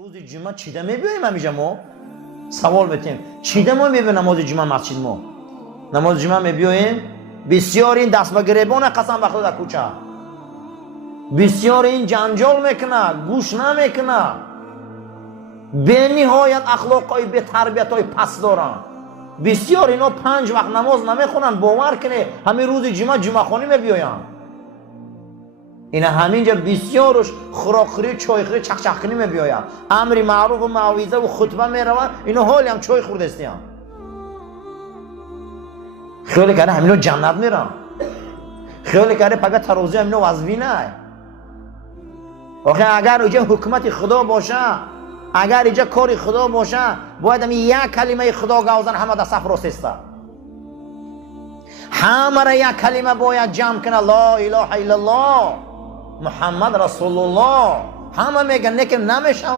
روز جمعه چیده میبینیم همیشه ما سوال بتیم چیده ما میبینیم نماز جمعه مسجد ما نماز جمعه میبینیم بسیار این دست به گریبان قسم بخدا در کوچه بسیار این جنجال میکنه گوش نمیکنه به نهایت اخلاقای به تربیت های پس دارن بسیار اینا 5 وقت نماز نمیخونن باور کنه همین روز جمعه جمعه خانی میبیاین اینا همینجا بسیارش خوراکخوری چایخوری چخچخکنی میبیاین امر معروف و موعظه و خطبه میرون اینا حالی هم چای خورده استیان خیلی کنه همینا جنت میرن خیلی کنه پگه ترازی همینا وزوی نه آخه اگر اینجا حکمت خدا باشه اگر اینجا کاری خدا باشه باید همین یک کلمه خدا گوزن همه در صف راست است همه را یک کلمه باید جمع کنه لا اله الا الله محمد رسول الله همه میگن لیکن نمیشه